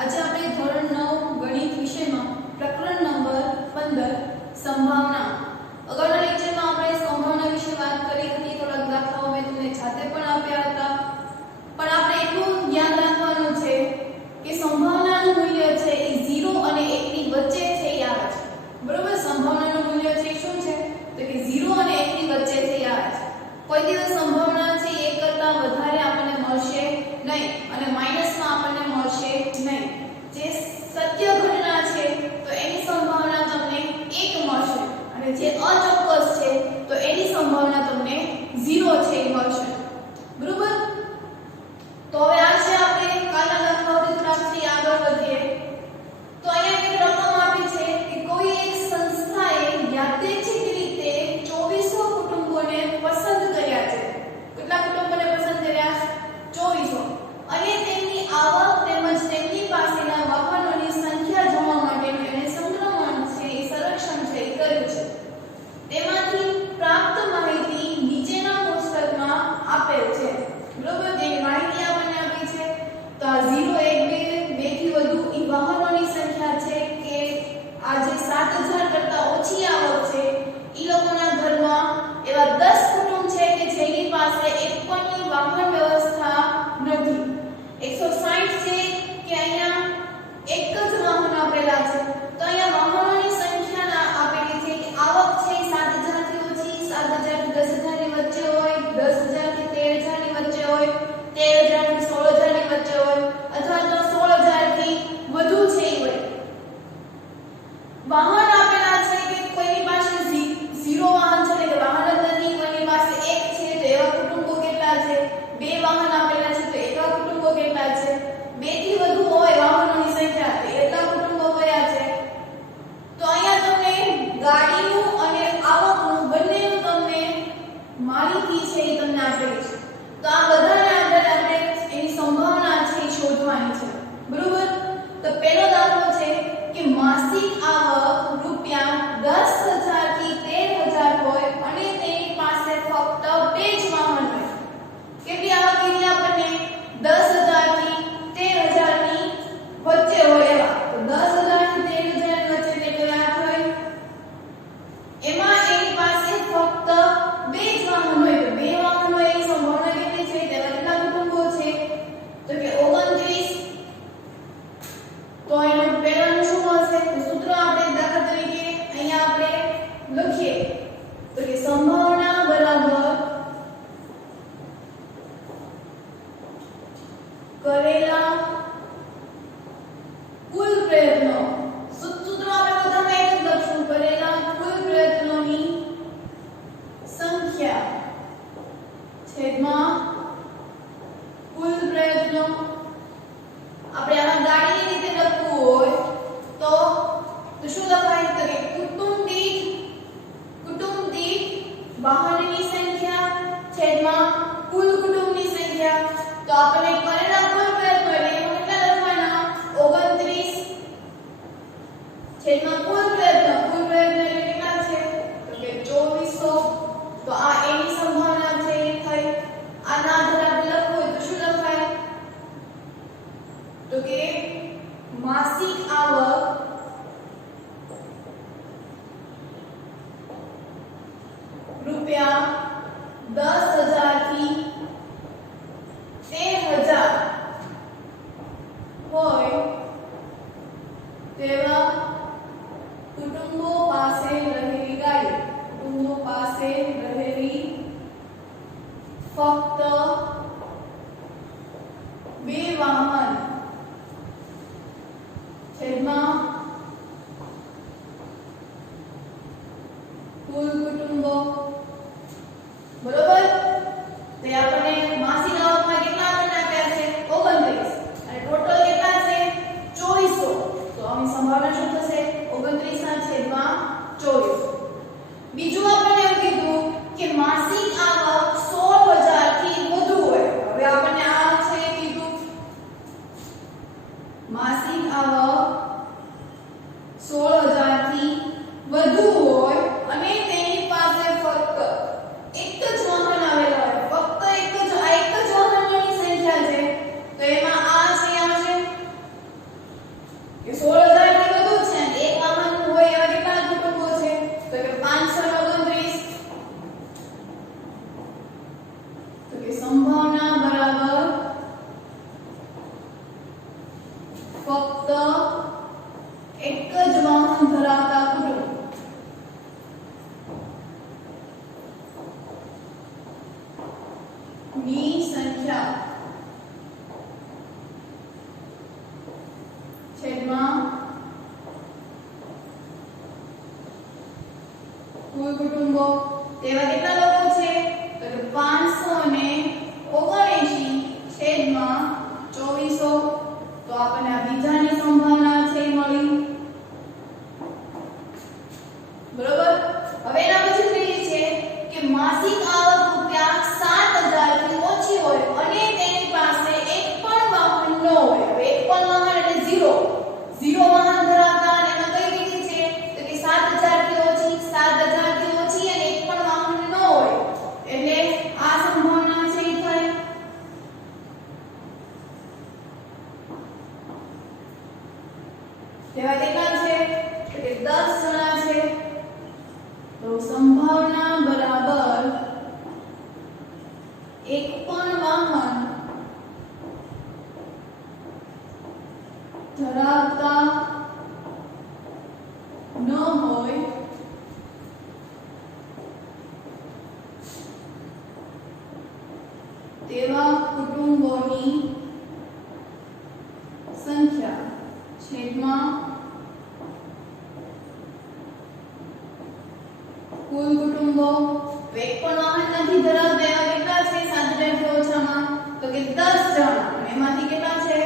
આજે આપણે ધોરણ 9 ગણિત વિષયમાં પ્રકરણ નંબર 15 સંભાવના. અગાઉના લેક્ચરમાં આપણે સંભાવના વિશે વાત કરી હતી. થોડાક દાખલાઓ મેં તમને જાતે પણ આપ્યા હતા. પણ આપણે એટલું ધ્યાન રાખવાનું છે કે સંભાવનાનું મૂલ્ય છે એ 0 અને 1 ની વચ્ચે છે એ આવે છે. બરોબર? સંભાવનાનું મૂલ્ય છે શું છે? તો કે 0 અને 1 ની વચ્ચે છે એ આવે છે. કોઈ દિવસ સંભાવના છે 1 કરતા વધારે આપણને મળશે નહીં અને માઈનસમાં આપણને મળશે નહીં. જે સત્ય ઘટના છે તો એની સંભાવના તમને 1 મળશે અને જે અચોક્કસ છે તો એની સંભાવના તમને 0 છે એ મળશે. બરોબર? તો હવે આજે આપણે કાલના દાખલાઓથી થોડાક આગળ વધીએ. તો અહીંયા એક રકમ આપી છે કે કોઈ એક સંસ્થાએ યાદચ્છિક રીતે 2400 કુટુંબોને પસંદ કર્યા છે. કેટલા કુટુંબોને પસંદ કર્યા? 2400. અને તેમની આવક તેમજ તેમની પાસેના વાહનોની સંખ્યા જોવા માટેનું એને સંક્રમણ છે એ સંરક્ષણ છે એ કર્યું છે. તેમાંથી પ્રાપ્ત માહિતી નીચેના કોષ્ટકમાં આપેલ છે. બરોબર? જેની માહિતી આપણને આપી છે તો આ 0 1 2 થી વધુ એ વાહનોની સંખ્યા છે કે આ જે 7000 કરતા ઓછી આવક છે એ લોકોના ઘરમાં એવા 10 કુટુંબ છે કે જેની પાસે એક પણ વાહન વ્યવસ્થા નથી. 160 છે કે અહીંયા એક જ વાહન આપેલા છે. તો અહીંયા વાહનોની સંખ્યા આપેલી છે કે આવક છે 7000 થી ઓછી, 7000 થી 10000 ની વચ્ચે હોય, 10000 થી 13000 ની વચ્ચે હોય, 13000 થી 16000 ની વચ્ચે હોય અથવા તો 16000 થી વધુ છે એ હોય. વાહન આપેલા છે કે કોઈની પાસે 0 વાહન છે એટલે કે વાહન જ નથી, કોઈની પાસે 1 છે તો એવા કુટુંબો કેટલા છે? 2 વાહન આપેલા છે તો એવા કુટુંબો કેટલા છે? 2 થી વધુ હોય વાહનોની સંખ્યા તો એટલા કુટુંબો કયા છે? તો અહીંયા તમને ગાડીનું અને આવકનું બંનેનું તમને માહિતી છે એ તમને આપેલી છે. તો આ બધાને આધારે આપણે એની સંભાવના છે એ શોધવાની છે. બરોબર? તો પહેલો દાખલો છે કે માસિક આવક રૂપિયા 10000 થી 13000 હોય અને તેની પાસે ફક્ત 2 જ વાહન હોય. કેટલી આવક કીધી આપણને? 10000 થી 13000 ની વચ્ચે હોય એવા. તો 10000 થી 13000 ની વચ્ચે કેટલા થાય? એમાં એની પાસે ફક્ત 2 જ વાહન હોય. તો 2 વાહન હોય એની સંભાવના કેટલી છે? તેવા કેટલા કુટુંબો છે? તો કે 29. તો એનું પહેલાનું શું હશે? તો સૂત્ર આપણે દાખલા તરીકે અહીંયા આપણે લખીએ તો કે સંભાવના બરાબર કરેલા કુલ પ્રયત્નો. સૂત્ર આપણે બધામાં એક જ લખશું, કરેલા કુલ પ્રયત્નોની સંખ્યા છેદમાં કુલ પ્રયત્નો. આપણે આમાં ગાડીની રીતે લખવું હોય તો શું લખાય? તો કે કુટુંબ દીઠ વાહનની સંખ્યા છેદમાં કુલ કુટુંબની સંખ્યા. તો આપણે કરેલા કુલ પ્રયત્નો એટલે એમાં કેટલા લખવાના? 29 છેદમાં કુલ પ્રયત્ન. કુલ પ્રયત્ન એટલે કેટલા છે? તો કે 2400. તો આ એની સંભાવના છે એ થઈ. આના આધારે આપણે લખવું હોય તો શું લખાય? તો કે માસિક આવક રૂપિયા 10000 થી 13000 હોય તેવા કુટુંબો પાસે રહેલી ગાડી. કુટુંબો પાસે રહેલી ફક્ત 2 વાહન છેદમાં કુલ કુટુંબો. બરોબર? તે આપણને માસિક આવકમાં કેટલા આપણને આપ્યા છે? 29 અને ટોટલ કેટલા છે? 2400. તો આની સંભાવના શું થશે? 29 ના છેદમાં 2400. બીજું આપણને એવું કીધું કે માસિક આવક 16000 થી વધુ હોય. હવે આપણને આ છે કીધું માસિક આવક 16000 થી વધુ હોય અને તેની પાસે ફક્ત એક જ વાહન આવેલા હોય. ફક્ત એક જ વાહનોની સંખ્યા છે તો એમાં આ છે આવશે ફક્ત એક જ વાહન ધરાવતા કુટુંબ ની સંખ્યા છેદમાં કુલ કુટુંબો તેવા કેટલા લોકો છે તો કે 579 છેદમાં 2400 તો આપણને આ બીજાની સંભાવના છે મળી બરોબર હવે એના પછી કહીએ છે કે માસિક આવક રૂપિયા 7000 થી ઓછી હોય અને તેની પાસે એક પણ વાહન ન હોય હવે એક પણ વાહન એટલે ઝીરો વાહન ધરાવતા અને એમાં કઈ રીતે છે તો કે 7000 થી ઓછી અને એક પણ વાહન ન હોય એટલે આ સંભાવના છે એ થાય તેવા કેટલા છે તો કે 10 જણા છે તો સંભાવના બરાબર એક પણ વાહન ધરાવતા ન હોય તેવા કુટુંબોની સંખ્યા છેદમાં કુલ કુટુંબો એક પણ વાહન નથી ધરાવતા એવા કેટલા છે 7000 થી ઓછામાં તો કે 10 જણ અને એમાંથી કેટલા છે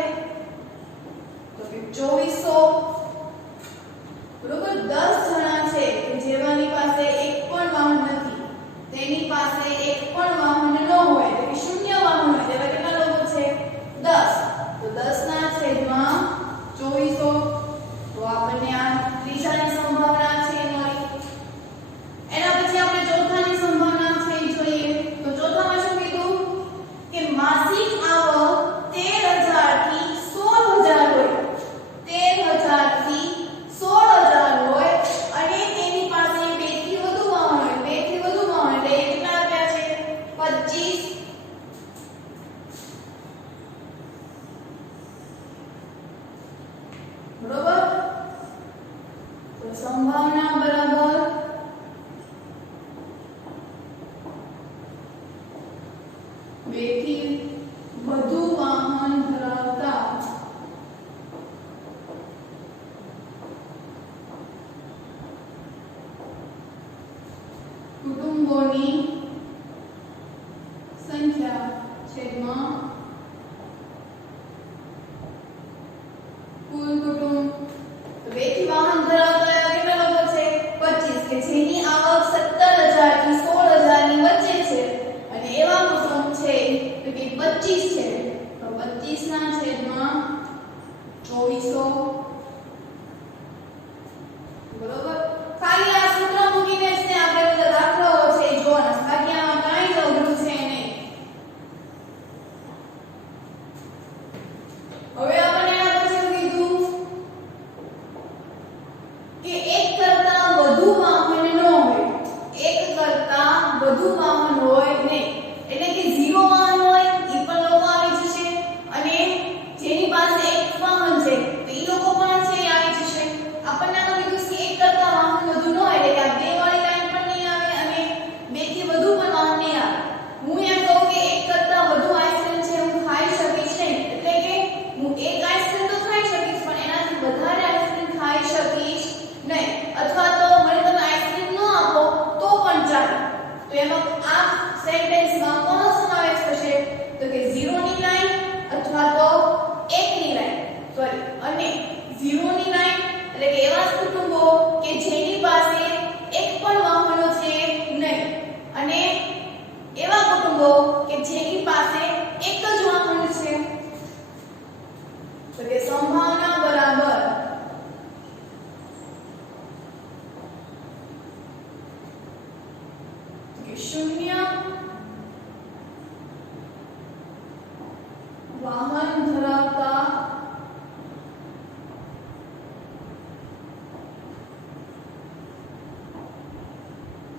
તો કે 2400 બરોબર 10 જણા છે કે જેવાની પાસે એક પણ વાહન નથી તેની પાસે એક પણ વાહન ન હોય એટલે કે શૂન્ય વાહન હોય તેવા કેટલા લોકો છે 10 તો 10 ના છેદમાં 2400 તો આપણને આ ત્રીજાની સંભાવના છે મળી એના પછી આપણે ચોથાની સંભાવના છે જોઈએ તો ચોથામાં શું કીધું કે માસિક આવક 13000 થી 16000 હોય 13000 થી 16000 હોય અને તેની પાસે બે થી વધુ વાહન હોય એટલે કેટલા આપ્યા છે 25 બરોબર તો સંભાવના બરાબર બે થી વધુ વાહન ધરાવતા કુટુંબોની સંખ્યા છેદમાં કુલ કુટુંબ બે થી વાહન ધરાવતા એવા કેટલા લોકો છે 25 કે જેની આવક 17000 થી 16000 ની વચ્ચે છે અને એવા કુટુંબ છે તો કે 25 છે તો 25 ના છેદમાં 2400 બરોબર ખાલી આ સૂત્ર મૂકીને જ ને આપણે બધા દાખલાઓ છે જોવાના બાકી આમાં કાંઈ જ અઘરું છે નહીં હવે આપણે એના પછી કીધું કે એક કરતા વધુ વાહન ન હોય એક કરતા વધુ વાહન હોય નહીં એટલે કે 0 વાહન હોય ઈ પણ લોકો આવી જશે અને જેની પાસે એક વાહન છે તો ઈ લોકો પણ છે આવી જશે આપણને આમાં કીધું કે એક કરતા વાહન વધુ ન હોય એટલે કે આ બે વાળી લાઈન પણ નહીં આવે અને બે થી વધુ પણ વાહન નહીં આવે હું એમ કહું કે એક કરતા વધુ આઈસ્ક્રીમ છે હું ખાઈ શકીશ નહીં એટલે કે હું એક આઈસ્ક્રીમ તો ખાઈ શકીશ પણ એનાથી વધારે આઈસ્ક્રીમ ખાઈ શકીશ નહીં અથવા તો મને તમે આઈસ્ક્રીમ ન આપો તો પણ ચાલે તો એમાં આ સેન્ટેન્સમાં કોનો સમાવેશ થશે તો કે 0 ની લાઈન અથવા તો 1 ની લાઈન સોરી અને 0 ની લાઈન એટલે કે એવા કુટુંબો કે જેની પાસે એક પણ વાહનો છે નહીં અને એવા કુટુંબો કે જેની પાસે એક જ વાહન છે તો કે સંભાવના બરાબર કે 0 વાહન ધરાવતા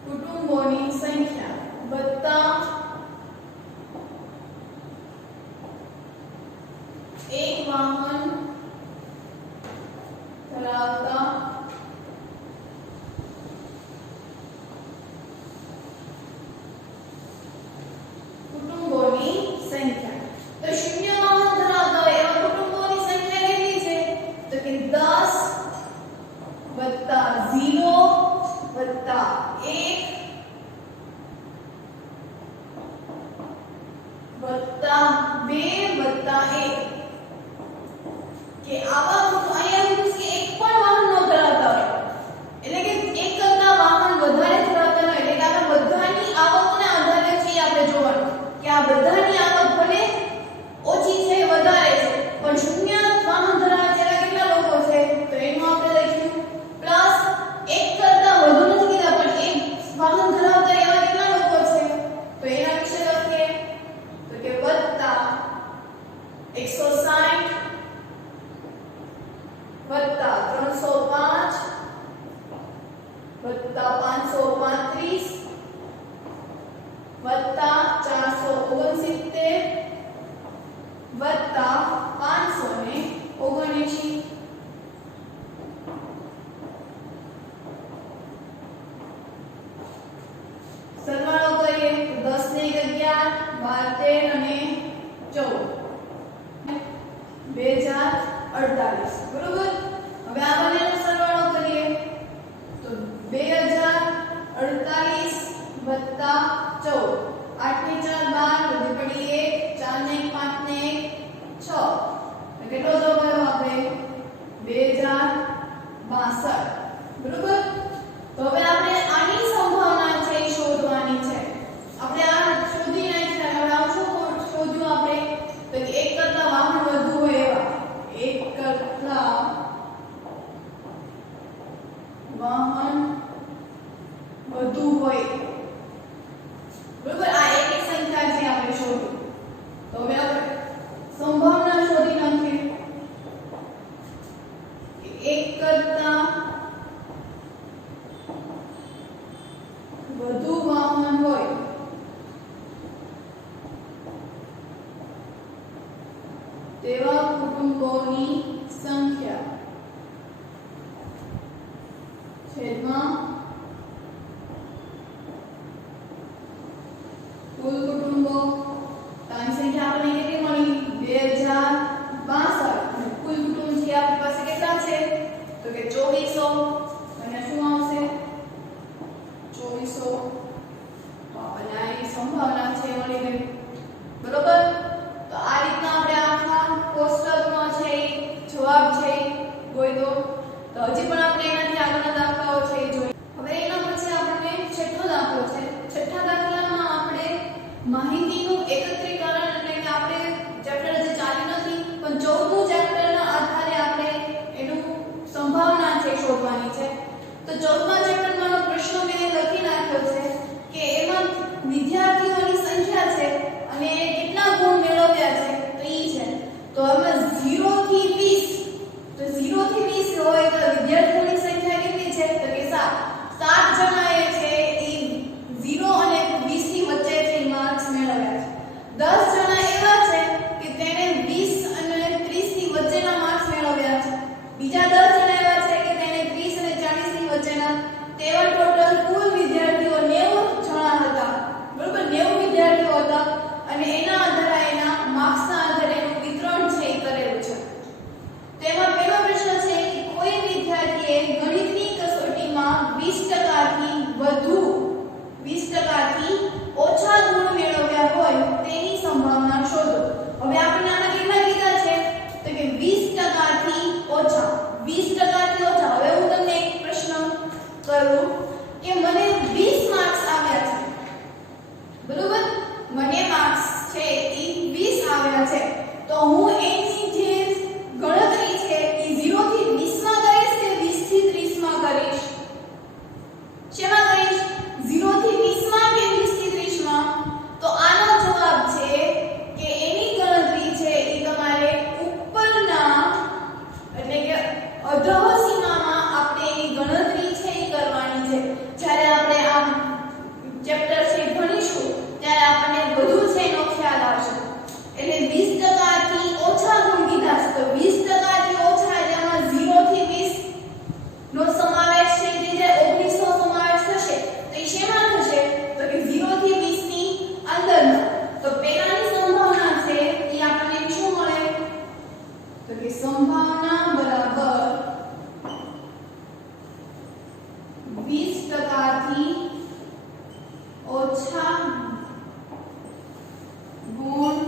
કુટુંબોની સંખ્યા વત્તા એક વાહન 160 વત્તા 305 વત્તા 535 વત્તા 469 વત્તા 579 સરવાળો કરીએ તો 10 ને 11 12 13 અને 14 2048 બરોબર। હવે આ બંનેનો સરવાળો કરીએ તો 2048 વત્તા 14 8 ને 4 12 વધી પડી 1 4 ને 1 5 ને 1 6 કેટલો જવાબ આવ્યો આપણે 2062 બરોબર। તો હવે આપણે આની સંભાવના છે એ શોધવાની છે। આપણે આ શોધી નાખ્યા। હવે આ શું શોધ્યું આપણે તો કે એક કરતા વાહન વધુ હોય એવા એક કરતા વાહન વધુ હોય બરોબર। આ એક સંખ્યા છે આપણે શોધી। તો હવે આપણે સંભાવના શોધી નાખીએ એક કરતા વધુ વાહન હોય તેવા કુટુંબોની સંખ્યા છેદમાં કુલ કુટુંબો તાની સંખ્યા આપણને કેટલી મળી 2062 કુલ કુટુંબ છે આપણી પાસે કેટલા છે તો કે 2400 અને શું આવશે 2400 અને આ સંભાવના છે મળી ગઈ બરોબર। તો આ રીતના આપણે આખા કોષ્ટકનો છે જવાબ છે ગોઈતો। તો હજી પણ આપણે એનાથી આગળના દાખલાઓ છે જોઈ। હવે એના પછી આપણને છઠ્ઠો દાખલો છે। છઠ્ઠા દાખલામાં આપણે માહિતીનું એકત્રીકરણ એટલે કે આપણે ચેપ્ટર હજી ચાલ્યું નથી પણ 14મું ચેપ્ટરના આધારે આપણે એનું સંભાવના છે શોધવાની છે। તો 14મા ચેપ્ટરમાંનો પ્રશ્ન મેં લખી નાખ્યો છે કે એમાં વિદ્યાર્થીઓની સંખ્યા છે અને કેટલા ગુણ મેળવ્યા છે તો ઈ છે। તો હવે 0 થી 20 તો 0 થી 20 હોય તો વિદ્યાર્થીઓની સંખ્યા કેટલી છે તો કે 7 જણાએ છે ઈ 0 અને 20 ની વચ્ચે છે માર્ક્સ મેળવ્યા છે। 10 જણા એવા છે કે તેણે 20 અને 30 ની વચ્ચેના માર્ક્સ મેળવ્યા છે। બીજા 10 જણા એવા છે કે તેણે 30 અને 40 ની વચ્ચેના તેવા ટોટલ કુલ વિદ્યાર્થીઓ 90 જણા હતા બરોબર 90 વિદ્યાર્થીઓ હતા અને એના આધારે એના માર્ક્સના આધારે એનું વિતરણ છે એ કરેલું છે। તેમાં પહેલો પ્રશ્ન છે કે કોઈ વિદ્યાર્થીએ ગણિતની કસોટીમાં 20% થી વધુ 20% થી ઓછા ગુણ મેળવ્યા હોય તેની સંભાવના શોધો। હવે આપણે આના કેટલા કીધા છે તો કે 20% થી ઓછા 20% થી ઓછા। હવે હું તમને એક પ્રશ્ન કરું કે મને 20 માર્ક્સ આવ્યા છે બરોબર મને માર્ક્સ છે એ 20 આવ્યા છે તો હું એની જે ગણતરી છે એ 0 થી 20 માં કરીશ કે 20 થી 30 માં કરીશ શેમાં કરીશ 0 થી 20 માં કે 20 થી 30 માં તો આનો જવાબ છે કે એની ગણતરી છે એ તમારે ઉપરના એટલે કે અધઃ સીમામાં આપણે એની ગણતરી છે એ કરવાની છે। જ્યારે આપણે આ ચેપ્ટર છે ભણીશું ત્યારે આપણને વધુ છે એનો ખ્યાલ આવશે। એટલે 20% થી ઓછા ગુણ કીધા છે તો 20% થી ઓછા એટલે આમાં 0 થી 20 નો સમાવેશ છે એટલે જે 1900 સમાવેશ થશે તો એ શેમાં થશે તો કે 0 થી 20 ની અંદરનો। તો પહેલાની સંભાવના છે એ આપણને શું મળે તો કે સંભાવના બરાબર 20% થી ઓછા ગુણ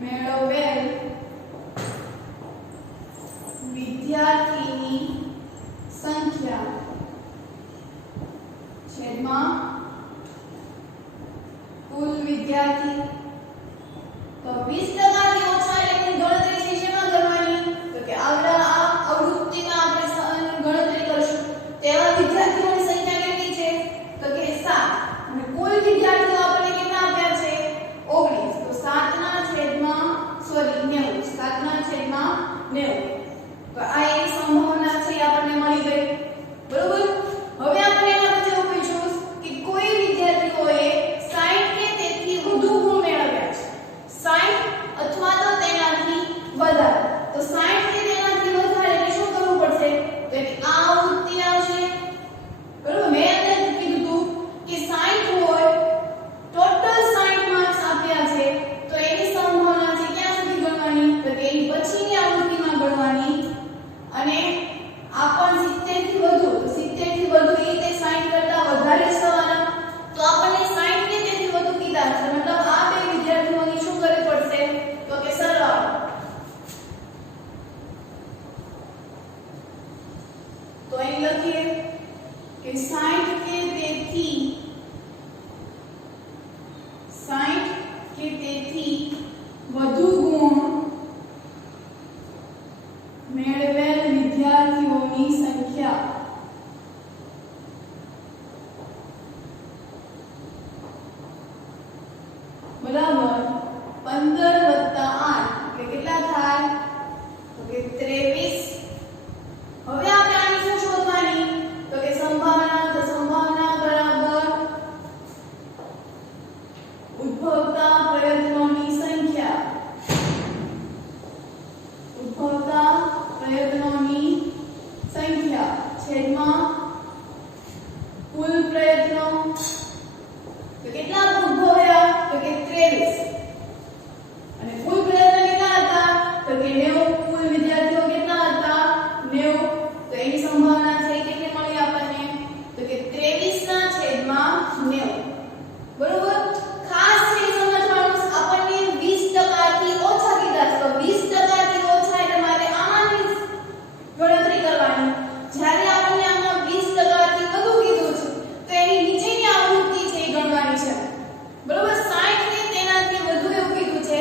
મેળવેલ વિદ્યાર્થીની સંખ્યા છેદમાં કુલ વિદ્યાર્થી। તો 20% થી ઓછા એટલે ગણતરી છે શેમાં કરવાની 90 તો આ એની સંભાવના છે એ આપણને મળી ગઈ બરોબર હવે આપણે એમાંથી એવું પૂછ્યું કે કોઈ વિદ્યાર્થીઓએ 60 કે તેથી વધુ ગુણ મેળવ્યા છે 60 અથવા તો તેનાથી વધારે તો 60 કે તેનાથી વધારે એટલે શું કરવું પડશે તો કે આ આવૃત્તિ આવશે બરોબર મેં અંદર કીધું હતું કે 60 હોય ટોટલ 60 માર્ક્સ આપ્યા છે તો એની સંભાવના છે ક્યાં સુધી ગણવાની તો કે એની પછીની આવૃત્તિમાં ગણવાની અને આ પણ 70 થી વધુ તો 70 થી વધુ એ તે 60 કરતા વધારે થવાના તો આપણને 60 કે તેથી વધુ કીધા છે મતલબ આ બે વિદ્યાર્થીઓની શું કરવી પડશે તો કે સરવાળો તો અહીં લખીએ કે 60 કે તેથી 60 કે તેથી વધુ ગુણ મેળવેલ વિદ્યાર્થીઓની સંખ્યા બરાબર 15 વત્તા 8 એટલે કેટલા થાય તો કે 23 હવે આપણે આની શું શોધવાની તો કે સંભાવના બરાબર ઉદ્ભવતા પ્રયત્નોની સંખ્યા છેદમાં કુલ પ્રયત્નો તો કેટલા ઉદ્ભવ્યા તો કે 23 અને કુલ પ્રયત્ન કેટલા હતા તો કે 90 કુલ વિદ્યાર્થીઓ કેટલા હતા 90 તો એની સંભાવના છે કેટલી મળી આપણને તો કે 23 ના છેદમાં 90 બરોબર ખાસ છે સમજવાનું આપણને 20% થી ઓછા કીધા છે તો 20% થી ઓછા એટલે મારે આમાંની ગણતરી કરવાની જ્યારે આપણને આમાં 20% થી વધુ કીધું છે તો એની નીચેની આવૃત્તિ છે એ ગણવાની છે બરોબર 60 ને તેનાથી વધુ એવું કીધું છે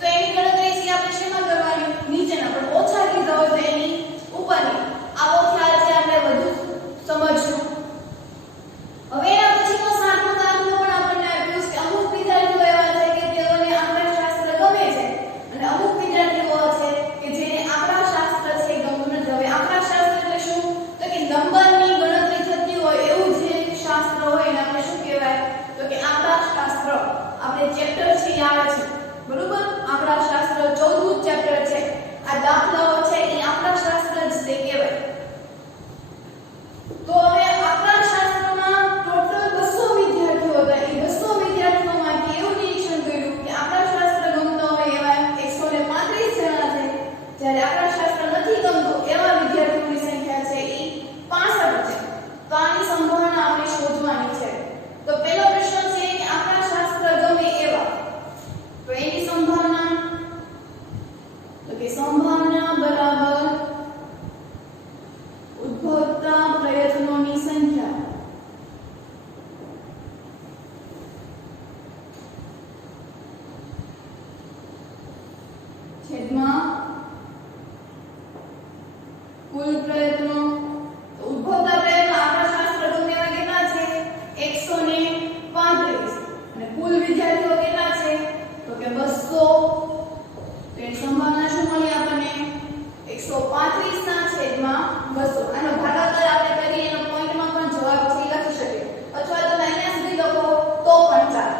તો એની ગણતરી છે આપણે શેમાં કરવાની નીચેના પણ ઓછા કીધા હોય તો એની ઉપરની આવો ખ્યાલ છે આપણે વધુ સમજશું હવે એના પછીનો સાતમો દાખલો પણ આપણને આપ્યું છે અમુક વિદ્યાર્થીઓ એવા છે કે તેઓને આંકડાશાસ્ત્ર ગમે છે અને અમુક વિદ્યાર્થીઓ છે કે જેને આંકડાશાસ્ત્ર છે ગમતું નથી હવે આંકડાશાસ્ત્ર એટલે શું તો કે નંબરની ગણતરી થતી હોય એવું જે શાસ્ત્ર હોય એને આપણે શું કહેવાય તો કે આંકડાશાસ્ત્ર આપણે ચેપ્ટર છે એ આવે છે બરોબર આંકડાશાસ્ત્ર 14મું ચેપ્ટર છે આ દાખલાઓ છે એ આંકડાશાસ્ત્ર જ તે કહેવાય તો હવે આંકડાશાસ્ત્રમાં ટોટલ 200 વિદ્યાર્થીઓ હતા એ 200 વિદ્યાર્થીઓમાંથી એવું નિરીક્ષણ કર્યું કે આંકડાશાસ્ત્ર ગમતો હોય એવા 135 જણા છે જ્યારે આંકડાશાસ્ત્ર નથી ગમતું એવા વિદ્યાર્થીઓની સંખ્યા છે એ 65 છે તો આની સંભાવના આપણે શોધવાની છે તો પહેલો પ્રશ્ન છે કે આંકડાશાસ્ત્ર ગમે એવા તો એની સંભાવના તો કે સંભાવના બરાબર ઉદ્ભવતા પ્રયત્નોની સંખ્યા છેદમાં કુલ પ્રયત્નો તો ઉદ્ભવતા પ્રયત્નો આંકડાશાસ્ત્ર ગમે એવા કેટલા છે 135 અને કુલ વિદ્યાર્થીઓ કેટલા છે તો કે 200 તો એની સંભાવના શું મળી આપણને 135 ના છેદમાં 200 આનો ભાગાકાર આપણે કરીએ એનો પોઈન્ટમાં પણ જવાબ છે લખી શકીએ અથવા તમે અહીંયા સુધી લખો તો પણ ચાલે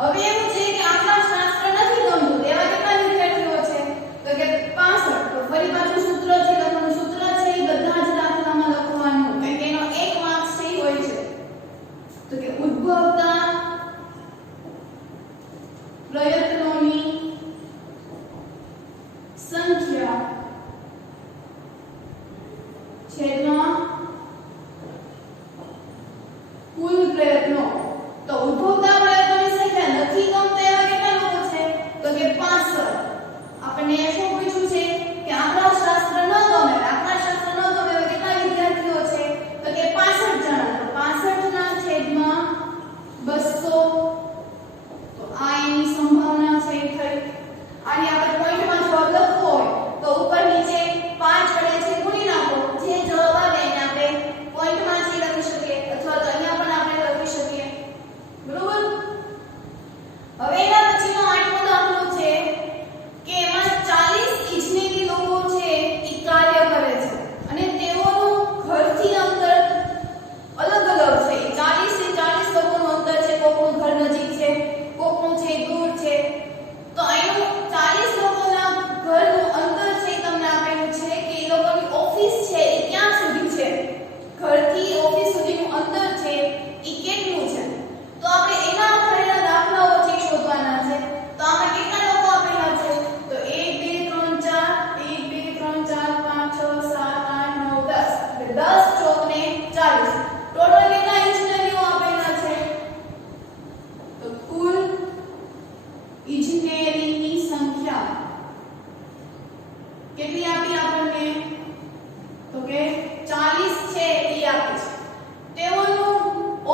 હવે એવું છે કે આંકડાશાસ્ત્ર નથી ગમતું એવા કેટલા વિદ્યાર્થીઓ છે તો કે 65 તો ફરી પાછું સૂત્ર છે લખવાનું સૂત્ર છે એ બધા જ દાખલામાં લખવાનું કારણ કે એનો 1 માર્ક્સ છે હોય છે તો કે ઉદ્ભવતા પ્રયત્નોની સંખ્યા છેદમાં કુલ પ્રયત્નો તો ઉદ્ભવતા પ્રયત્નોની સંખ્યા નથી ગમતા એવા કેટલા લોકો છે તો કે 65 આપણને શું પૂછ્યું છે કે આંકડાશાસ્ત્ર ન ગમે આંકડાશાસ્ત્ર ન ગમે એવા કેટલા વિદ્યાર્થીઓ છે તો કે 65 જણા તો 65 ના છેદમાં 200 તો આ એની સંભાવના છે થઈ આની આપણે પોઈન્ટમાં જવાબ લખવો હોય કેટલી આપી આપણને તો કે 40 છે એ આપી છે તેઓનું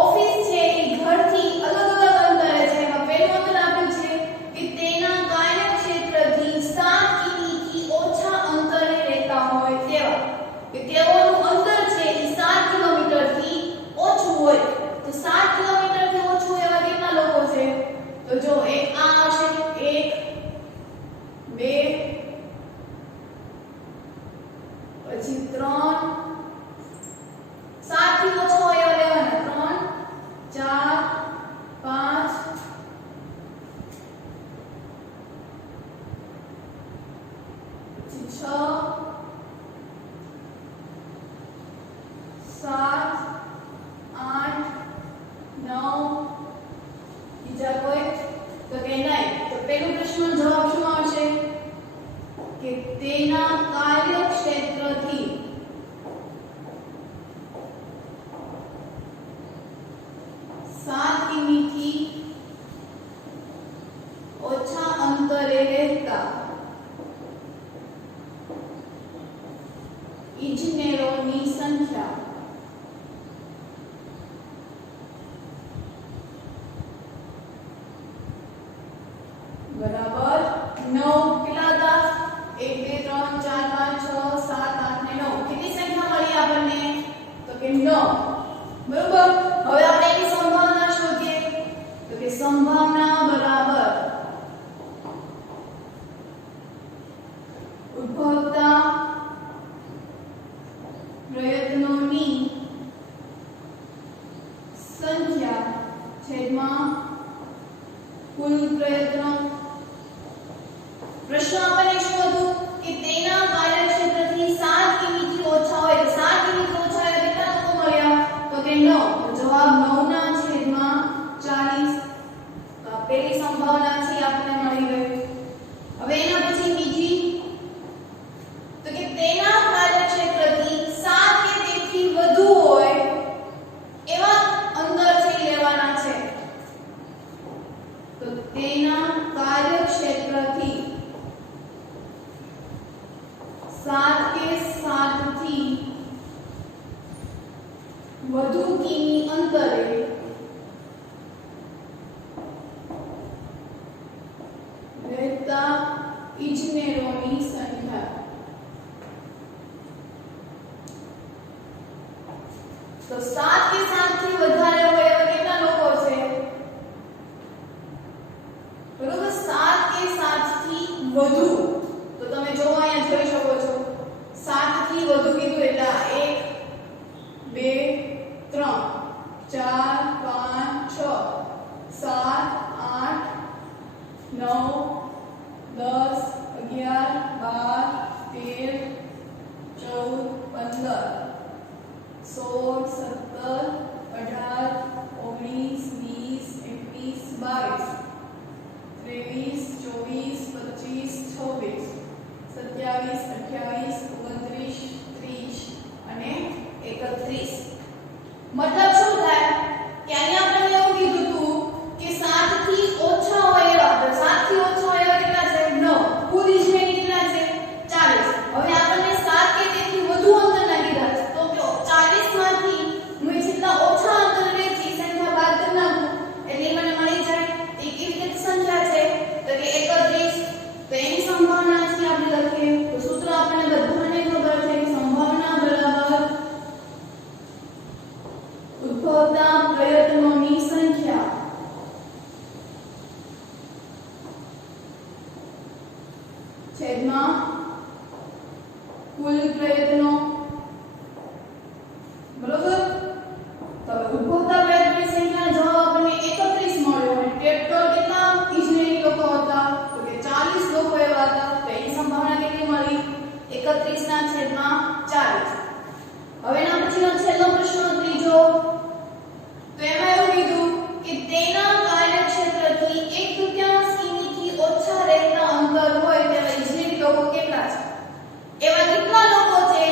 ઓફિસ છે એ ઘરથી અલગ અલગ અંતરે છે એમાં પહેલું અંતર આપ્યું છે કે તેના કાર્યક્ષેત્રથી 7 કિમીથી ઓછા અંતરે રહેતા હોય તેવા કે તેઓનું અંતર છે એ 7 કિલોમીટરથી ઓછું હોય તો 7 કિલોમીટરથી ઓછું એવા કેટલા લોકો છે તો જો એક આ આવશે 1 2 પછી 3 7 થી ઓછો હોય એવા લેવાના 3 4 5 6 7 8 9 બીજા કોઈ તો કે નહીં તો પહેલું પ્રશ્નનો જવાબ શું આવશે કે તેના કાર્યક્ષેત્રથી 7 કિમીથી ઓછા અંતરે રહેતા ઇજનેરોની સંખ્યા બરાબર 9 કેટલા હતા 1 2 3 4 5 6 7 8 ને 9 કેટલી સંખ્યા મળી આપણને તો કે 9 બરોબર હવે આપણે એની સંભાવના શોધીએ તો કે સંભાવના બરાબર ઉદ્ભવતા પ્રયત્નોની સંખ્યા છેદમાં કુલ પ્રયત્નો પ્રશ્ન આપણને શું હતું કે તેના કાર્યક્ષેત્રથી 7 કિમીથી ઓછા હોય તો 7 કિમીથી ઓછા એટલે કેટલા લોકો મળ્યા તો કે 9 તો જવાબ 9 ના છેદમાં 40 તો આ પહેલી સંભાવના છે આપણને મળી ગઈ હવે એના પછી બીજી તો કે તેના કાર્યક્ષેત્રથી 7 કે તેથી વધુ હોય એવા અંતર છે લેવાના છે તો તેના કાર્યક્ષેત્રથી 7 કે 7 થી વધુ કિમી અંતરે રહેતા ઇજનેરોની સંખ્યા તો 7 કે 7 થી વધારે હોય એવા કેટલા લોકો છે બરોબર 7 કે 7 થી વધુ તો તમે જો અહીંયા જોઈ શકો છો 7 થી વધુ કીધું એટલે 1 2 3 મતલબ શું થાય કે અહીંયા આપણને એવું કીધું હતું કે 7 થી ઓછા હોય એવા તો 7 થી ઓછા હોય એવા કેટલા છે 9 કુલ ઇજનેરી કેટલા છે 40 હવે આપણને 7 કે તેથી વધુ અંતરના કીધા છે તો કે 40 માંથી હું જેટલા ઓછા અંતર લે છે એ સંખ્યા બાદ કરી નાખું એટલે મને મળી જાય એ કેટલી સંખ્યા છે તો કે 31 તો એની સંભાવના છે આપણે લખીએ તો સૂત્ર આપણને બધાને ખબર છે કે સંભાવના બરાબર ઉદ્ભવતા પ્રયત્નોની સંખ્યા છેદમાં કુલ પ્રયત્નો બરોબર તો ઉદ્ભવતા પ્રયત્નોની સંખ્યા જવાબ આપણને 31 મળ્યો અને ટોટલ કેટલા ઇજનેરી લોકો હતા તો કે 40 લોકો એવા હતા તો એની સંભાવના કેટલી મળી 31 ના છેદમાં 40 હવે એના પછીનો છેલ્લો પ્રશ્ન ત્રીજો તો એમાં એવું કીધું કે તેના કાર્યક્ષેત્રથી 1/3 કિમીથી ઓછા રહેતા અંતર હોય તેવા ઇજનેરી લોકો કેટલા છે એવા કેટલા લોકો છે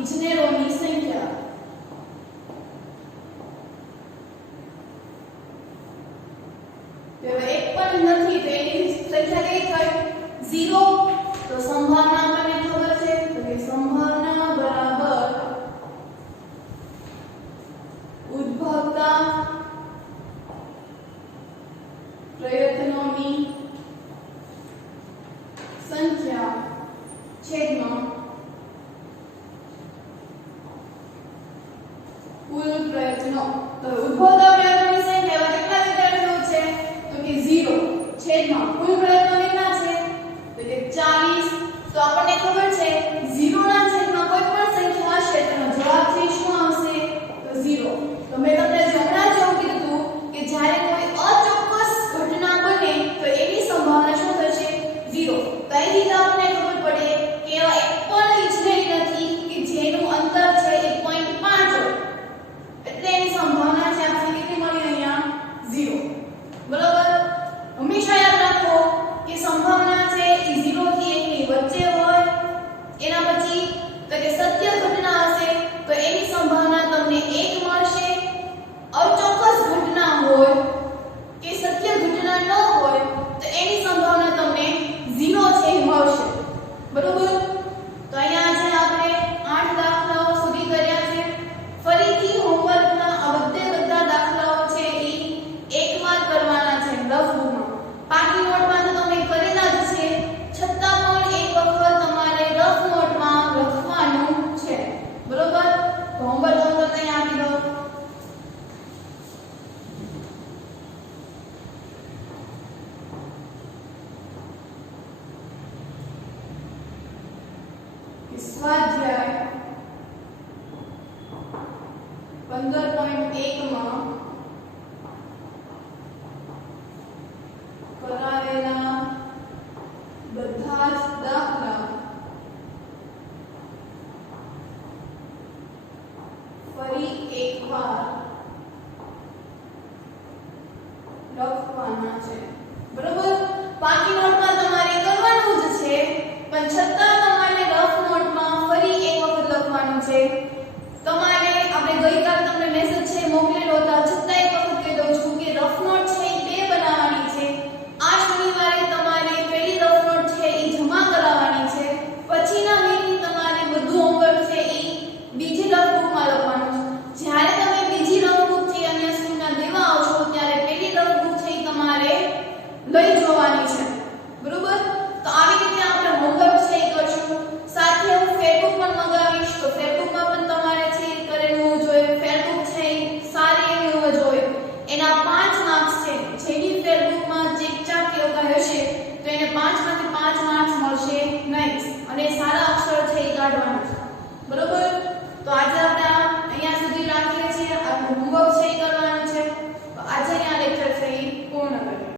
ઇજનેરોની સંખ્યા તો એક પણ નથી તો એની સંખ્યા કઈ થઈ 0 તો સંભાવના આપણને ખબર છે તો કે સંભાવના બરાબર ઉદ્ભવતા પ્રયત્નોની સંખ્યા છેદમાં કુલ પ્રયત્નો તો ઉદ્ભવતા પ્રયત્નોની સંખ્યા કેટલા વિદ્યાર્થીઓ છે તો કે 0 છેદમાં કુલ પ્રયત્નો કેટલા છે તો કે 40 તો આપણને ખબર છે 0 ના છેદમાં કોઈ પણ સંખ્યા હશે તેનો જવાબ છે શું આવશે તો 0 તો મેં તમને હમણાં જ એવું કીધું હતું કે જ્યારે કોઈ અચોક્કસ ઘટના બને તો એની સંભાવના શું થશે 0 તો અહીંથી આપણને ખબર પડે કે એવા એક પણ ઇજનેરી નથી કે જેનું અંતર છે 1.5 હોય એટલે એની સંભાવના છે આપણે કેટલી મળી અહીંયા 0 બરાબર હંમેશા યાદ રાખો કે સંભાવના છે એ 0 થી 1 ની વચ્ચે હોય એના પછી તો કે સત્ય ઘટના હશે તો એની સંભાવના તમને 1 મળશે અચોક્કસ ઘટના હોય કે સત્ય ઘટના ન હોય તો એની સંભાવના તમને 0 છે એ મળશે બરોબર તો અહીંયા આજે આપણે 8 દાખલાઓ સુધી કર્યા છે ફરીથી હોમવર્કના આ બધા દાખલાઓ છે એ એકમાં કરવાના છે રફ બુકમાં પાકી નોટમાં તો તમે કરેલા જ છે છતાં પણ એક વખત તમારે રફ નોટમાં લખવાનું છે બરોબર તો હોમવર્ક હું તમને આપી દઉં સ્વાધ્યાય 15.1 માં કરાવેલા બધા જ દાખલા ફરી એકવાર લખવાના છે બરોબર બાકી નોટમાં તમારે કરવાનું જ છે પણ છતાં તમારે રફ નોટમાં ફરી એક વખત લખવાનું છે તમારે આપણે ગઈકાલ તમને મેસેજ છે મોકલેલો હતો છતાં એક વખત કહી દઉં છું કે રફ નોટ છે એ બે બનાવવાની છે આ શનિવારે તમારે પહેલી રફ નોટ છે એ જમા કરાવવાની છે પછીના વીક તમારે બધું હોમવર્ક છે એ બીજી રફ બુકમાં લખવાનું છે જ્યારે તમે બીજી રફ બુક છે અન્ય સ્કૂલના દેવા આવશો ત્યારે પહેલી રફ બુક છે એ તમારે લઈ જવાની છે બરોબર તો આવી રીતે આપણે હોમવર્ક છે એ કરશું સાથે હું ફેરબુક પણ મંગાવીશ તો ફેરબુકમાં પણ તમારે છે એ કરેલું હોવું જોઈએ ફેરબુક છે એ સારી એવી હોવી જોઈએ એના 5 માર્ક્સ છે જેની ફેરબુકમાં ચેક ચાક કે એવું હશે તો એને 5 માંથી 5 માર્ક્સ મળશે નહીં અને સારા